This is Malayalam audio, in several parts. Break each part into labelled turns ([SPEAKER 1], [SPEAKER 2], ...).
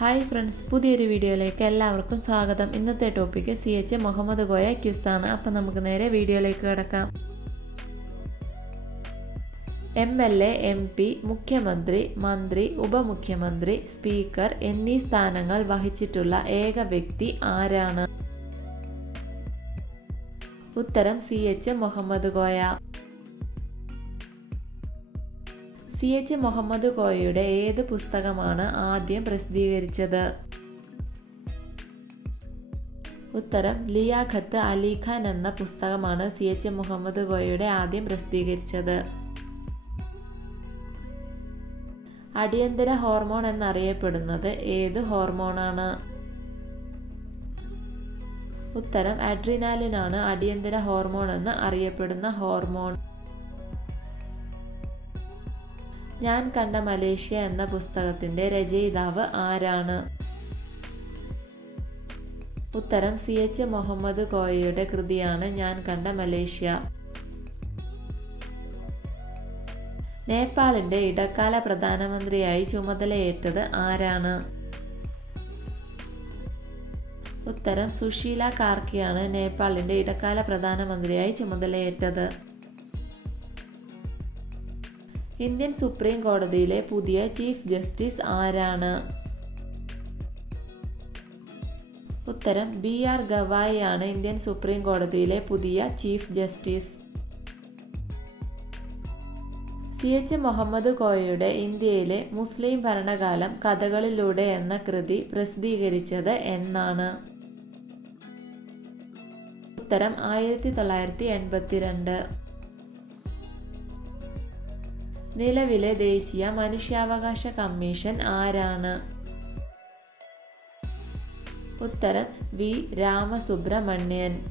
[SPEAKER 1] ഹായ് ഫ്രണ്ട്സ് പുതിയൊരു വീഡിയോയിലേക്ക് എല്ലാവർക്കും സ്വാഗതം. ഇന്നത്തെ topic C H Muhammad Koya ക്യൂസാണ് അപ്പം നമുക്ക് നേരെ വീഡിയോയിലേക്ക് കിടക്കാം. M L A M P മുഖ്യമന്ത്രി മന്ത്രി ഉപമുഖ്യമന്ത്രി സ്പീക്കർ എന്നീ സ്ഥാനങ്ങൾ വഹിച്ചിട്ടുള്ള ഏക വ്യക്തി ആരാണ്? ഉത്തരം C H Muhammad Koya C H Muhammad കോയയുടെ ഏത് പുസ്തകമാണ് ആദ്യം പ്രസിദ്ധീകരിച്ചത്? ഉത്തരം ലിയാഖത്ത് അലിഖാൻ എന്ന പുസ്തകമാണ് സി എച്ച് മുഹമ്മദ് കോയയുടെ ആദ്യം പ്രസിദ്ധീകരിച്ചത്. അടിയന്തര ഹോർമോൺ എന്നറിയപ്പെടുന്നത് ഏത് ഹോർമോണാണ്? ഉത്തരം അഡ്രിനാലിനാണ് അടിയന്തര ഹോർമോൺ എന്ന് അറിയപ്പെടുന്ന ഹോർമോൺ. ഞാൻ കണ്ട മലേഷ്യ എന്ന പുസ്തകത്തിന്റെ രചയിതാവ് ആരാണ്? ഉത്തരം സി എച്ച് മുഹമ്മദ് കോയയുടെ കൃതിയാണ് ഞാൻ കണ്ട മലേഷ്യ. നേപ്പാളിന്റെ ഇടക്കാല പ്രധാനമന്ത്രിയായി ചുമതലയേറ്റത് ആരാണ്? ഉത്തരം സുശീല കാർക്കിയാണ് നേപ്പാളിന്റെ ഇടക്കാല പ്രധാനമന്ത്രിയായി ചുമതലയേറ്റത്. ഇന്ത്യൻ സുപ്രീം കോടതിയിലെ പുതിയ ചീഫ് ജസ്റ്റിസ് ആരാണ്? ഉത്തരം ബി ആർ ഗവായി ആണ് ഇന്ത്യൻ സുപ്രീം കോടതിയിലെ പുതിയ chief justice. C H Muhammad കോയയുടെ ഇന്ത്യയിലെ മുസ്ലിം ഭരണകാലം കഥകളിലൂടെ എന്ന കൃതി പ്രസിദ്ധീകരിച്ചത് എന്നാണ്. ഉത്തരം ആയിരത്തി തൊള്ളായിരത്തി എൺപത്തിരണ്ട്. നിലവിലെ ദേശീയ മനുഷ്യാവകാശ കമ്മീഷൻ ആരാണ്? ഉത്തരം വി. രാമസുബ്രഹ്മണ്യൻ.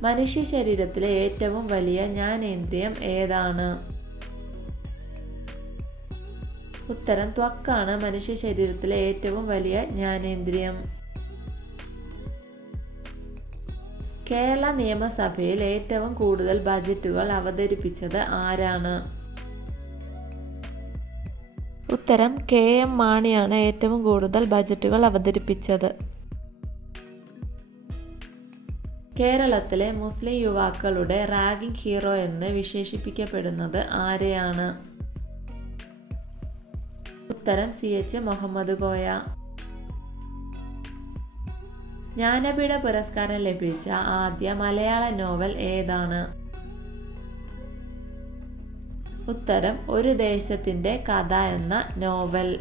[SPEAKER 1] മനുഷ്യ ശരീരത്തിലെ ഏറ്റവും വലിയ ജ്ഞാനേന്ദ്രിയം ഏതാണ്? ഉത്തരം ത്വക്കാണ്. മനുഷ്യ ശരീരത്തിലെ ഏറ്റവും വലിയ ജ്ഞാനേന്ദ്രിയം. കേരള നിയമസഭയിൽ ഏറ്റവും കൂടുതൽ ബജറ്റുകൾ അവതരിപ്പിച്ചത് ആരാണ്? ഉത്തരം കെ എം മാണിയാണ് ഏറ്റവും കൂടുതൽ ബജറ്റുകൾ അവതരിപ്പിച്ചത്. കേരളത്തിലെ മുസ്ലിം യുവാക്കളുടെ റാഗിംഗ് ഹീറോ എന്ന് വിശേഷിപ്പിക്കപ്പെടുന്നത് ആരെയാണ്? ഉത്തരം സി എച്ച് മുഹമ്മദ് കോയ ജ്ഞാനപീഠ പുരസ്കാരം ലഭിച്ച ആദ്യ മലയാള നോവൽ ഏതാണ്? ഉത്തരം ഒരു ദേശത്തിന്റെ കഥ എന്ന നോവൽ.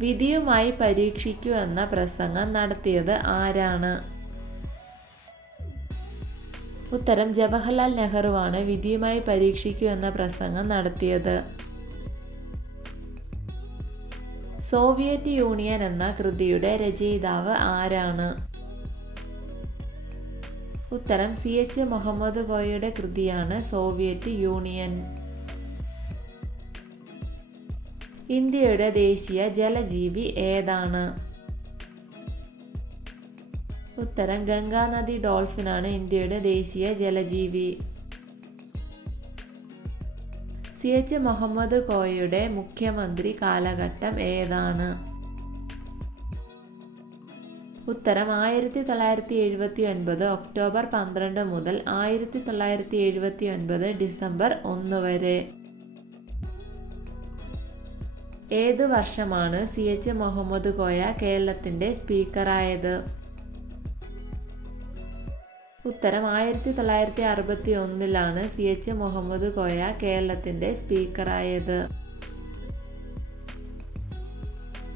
[SPEAKER 1] വിധിയുമായി പരീക്ഷിക്കൂ എന്ന പ്രസംഗം നടത്തിയത് ആരാണ്? ഉത്തരം ജവഹർലാൽ നെഹ്റുവാണ് വിധിയുമായി പരീക്ഷിക്കൂ എന്ന പ്രസംഗം നടത്തിയത്. സോവിയറ്റ് യൂണിയൻ എന്ന കൃതിയുടെ രചയിതാവ് ആരാണ്? ഉത്തരം സി. എച്ച്. മുഹമ്മദ് കോയയുടെ കൃതിയാണ് സോവിയറ്റ് യൂണിയൻ. ഇന്ത്യയുടെ ദേശീയ ജലജീവി ഏതാണ്? ഉത്തരം ഗംഗാനദി ഡോൾഫിനാണ് ഇന്ത്യയുടെ ദേശീയ ജലജീവി. സി എച്ച് മുഹമ്മദ് കോയയുടെ മുഖ്യമന്ത്രി കാലഘട്ടം ഏതാണ്? ഉത്തരം ആയിരത്തി തൊള്ളായിരത്തി എഴുപത്തി ഒൻപത് ഒക്ടോബർ പന്ത്രണ്ട് മുതൽ ആയിരത്തി തൊള്ളായിരത്തി എഴുപത്തി ഒൻപത് ഡിസംബർ ഒന്ന് വരെ. ഏതു വർഷമാണ് സി എച്ച് മുഹമ്മദ് കോയ കേരളത്തിന്റെ സ്പീക്കറായത്? ഉത്തരം ആയിരത്തി തൊള്ളായിരത്തി അറുപത്തി ഒന്നിലാണ് സി എച്ച് മുഹമ്മദ് കോയ കേരളത്തിന്റെ സ്പീക്കറായത്.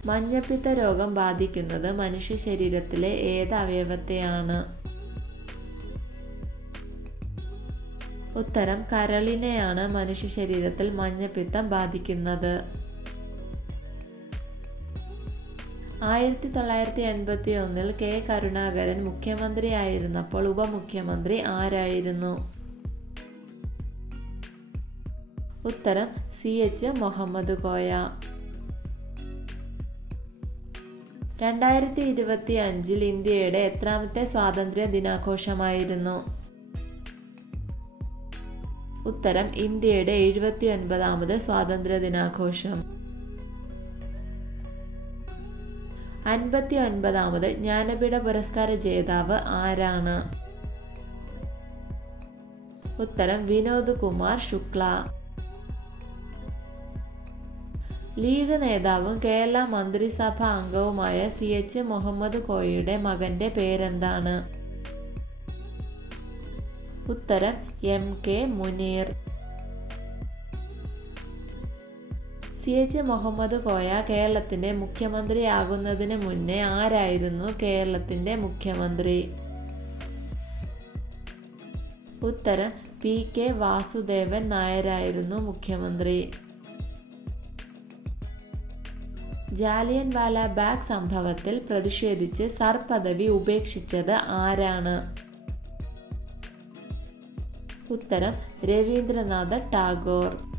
[SPEAKER 1] മഞ്ഞപ്പിത്ത രോഗം ബാധിക്കുന്നത് മനുഷ്യ ശരീരത്തിലെ ഏത് അവയവത്തെയാണ്? ഉത്തരം കരളിനെയാണ് മനുഷ്യ ശരീരത്തിൽ മഞ്ഞപ്പിത്തം ബാധിക്കുന്നത്. ആയിരത്തി തൊള്ളായിരത്തി എൺപത്തി ഒന്നിൽ കെ. കരുണാകരൻ മുഖ്യമന്ത്രിയായിരുന്നപ്പോൾ ഉപമുഖ്യമന്ത്രി ആരായിരുന്നു? ഉത്തരം സി. എച്ച്. മുഹമ്മദ് കോയ രണ്ടായിരത്തി ഇരുപത്തി അഞ്ചിൽ ഇന്ത്യയുടെ എത്രാമത്തെ സ്വാതന്ത്ര്യ ദിനാഘോഷമായിരുന്നു? ഉത്തരം ഇന്ത്യയുടെ എഴുപത്തി ഒൻപതാമത് സ്വാതന്ത്ര്യ ദിനാഘോഷം. അൻപത്തി ഒൻപതാമത് ജ്ഞാനപീഠ പുരസ്കാര ജേതാവ് ആരാണ്? ഉത്തരം വിനോദ് കുമാർ ശുക്ല. ലീഗ് നേതാവും കേരള മന്ത്രിസഭാ അംഗവുമായ സി എച്ച് മുഹമ്മദ് കോയിയുടെ മകന്റെ പേരെന്താണ്? ഉത്തരം M K Muneer. C H Muhammad Koya കേരളത്തിന്റെ മുഖ്യമന്ത്രിയാകുന്നതിന് മുന്നേ ആരായിരുന്നു കേരളത്തിന്റെ മുഖ്യമന്ത്രി? ഉത്തരം പി കെ വാസുദേവൻ നായരായിരുന്നു മുഖ്യമന്ത്രി. ജാലിയൻ വാലാബാഗ് സംഭവത്തിൽ പ്രതിഷേധിച്ച് സർ പദവി ഉപേക്ഷിച്ചത് ആരാണ്? ഉത്തരം രവീന്ദ്രനാഥ ടാഗോർ.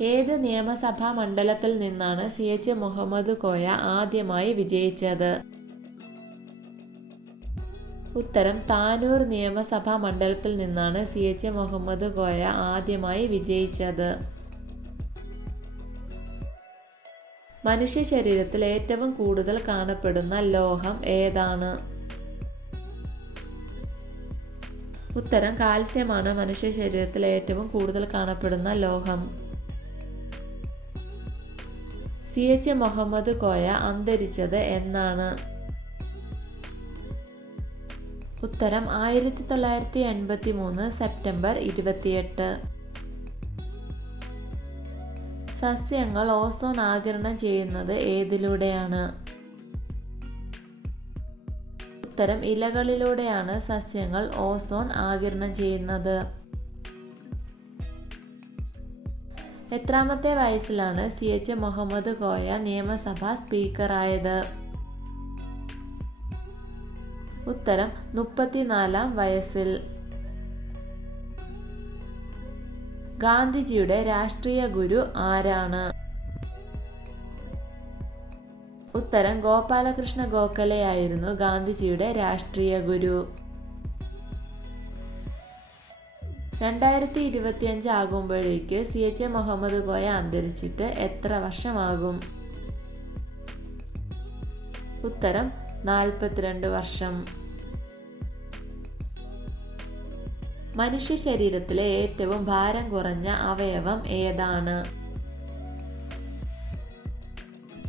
[SPEAKER 1] ഏത് നിയമസഭാ മണ്ഡലത്തിൽ നിന്നാണ് സി എച്ച് മുഹമ്മദ് കോയ ആദ്യമായി വിജയിച്ചത്? ഉത്തരം താനൂർ നിയമസഭാ മണ്ഡലത്തിൽ നിന്നാണ് സി എച്ച് മുഹമ്മദ് കോയ ആദ്യമായി വിജയിച്ചത്. മനുഷ്യ ശരീരത്തിൽ ഏറ്റവും കൂടുതൽ കാണപ്പെടുന്ന ലോഹം ഏതാണ്? ഉത്തരം കാൽസ്യമാണ് മനുഷ്യ ശരീരത്തിൽ ഏറ്റവും കൂടുതൽ കാണപ്പെടുന്ന ലോഹം. സി എച്ച് മുഹമ്മദ് കോയ അന്തരിച്ചത് എന്നാണ്. ഉത്തരം ആയിരത്തി തൊള്ളായിരത്തി എൺപത്തി മൂന്ന് സെപ്റ്റംബർ ഇരുപത്തിയെട്ട്. സസ്യങ്ങൾ ഓസോൺ ആകിരണം ചെയ്യുന്നത് ഏതിലൂടെയാണ്? ഉത്തരം ഇലകളിലൂടെയാണ് സസ്യങ്ങൾ ഓസോൺ ആകിരണം ചെയ്യുന്നത്. എത്രാമത്തെ വയസ്സിലാണ് സി എച്ച് മുഹമ്മദ് കോയ നിയമസഭാ സ്പീക്കറായത്? ഉത്തരം മുപ്പത്തിനാലാം വയസ്സിൽ. ഗാന്ധിജിയുടെ രാഷ്ട്രീയ ഗുരു ആരാണ്? ഉത്തരം ഗോപാലകൃഷ്ണ ഗോഖലെയായിരുന്നു ഗാന്ധിജിയുടെ രാഷ്ട്രീയ ഗുരു. രണ്ടായിരത്തി ഇരുപത്തിയഞ്ച് ആകുമ്പോഴേക്ക് C H A Muhammad Koya അന്തരിച്ചിട്ട് എത്ര വർഷമാകും? ഉത്തരം നാൽപ്പത്തിരണ്ട് വർഷം. മനുഷ്യ ശരീരത്തിലെ ഏറ്റവും ഭാരം കുറഞ്ഞ അവയവം ഏതാണ്?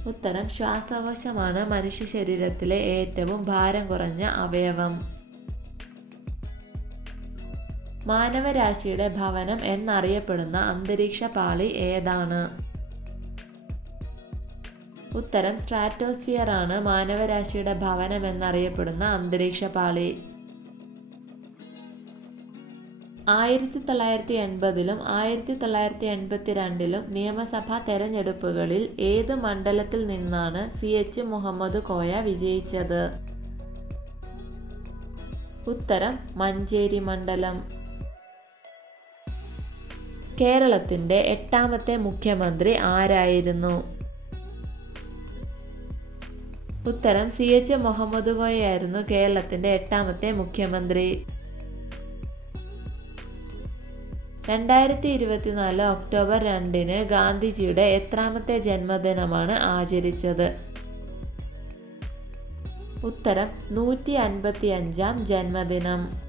[SPEAKER 1] ഉത്തരം ശ്വാസകോശമാണ് മനുഷ്യ ശരീരത്തിലെ ഏറ്റവും ഭാരം കുറഞ്ഞ അവയവം. മാനവരാശിയുടെ ഭവനം എന്നറിയപ്പെടുന്ന അന്തരീക്ഷ പാളി ഏതാണ്? ഉത്തരം സ്ട്രാറ്റോസ്ഫിയർ ആണ് മാനവരാശിയുടെ ഭവനം എന്നറിയപ്പെടുന്ന അന്തരീക്ഷ പാളി. ആയിരത്തി തൊള്ളായിരത്തി എൺപതിലും ആയിരത്തി തൊള്ളായിരത്തി എൺപത്തി രണ്ടിലും നിയമസഭാ തെരഞ്ഞെടുപ്പുകളിൽ ഏത് മണ്ഡലത്തിൽ നിന്നാണ് സി എച്ച് മുഹമ്മദ് കോയ വിജയിച്ചത്? ഉത്തരം മഞ്ചേരി മണ്ഡലം. കേരളത്തിന്റെ എട്ടാമത്തെ മുഖ്യമന്ത്രി ആരായിരുന്നു? ഉത്തരം സി എച്ച് മുഹമ്മദ് കോയായിരുന്നു കേരളത്തിന്റെ എട്ടാമത്തെ മുഖ്യമന്ത്രി. രണ്ടായിരത്തി ഇരുപത്തിനാല് ഒക്ടോബർ രണ്ടിന് ഗാന്ധിജിയുടെ എത്രാമത്തെ ജന്മദിനമാണ് ആചരിച്ചത്. ഉത്തരം നൂറ്റി അൻപത്തി അഞ്ചാം ജന്മദിനം.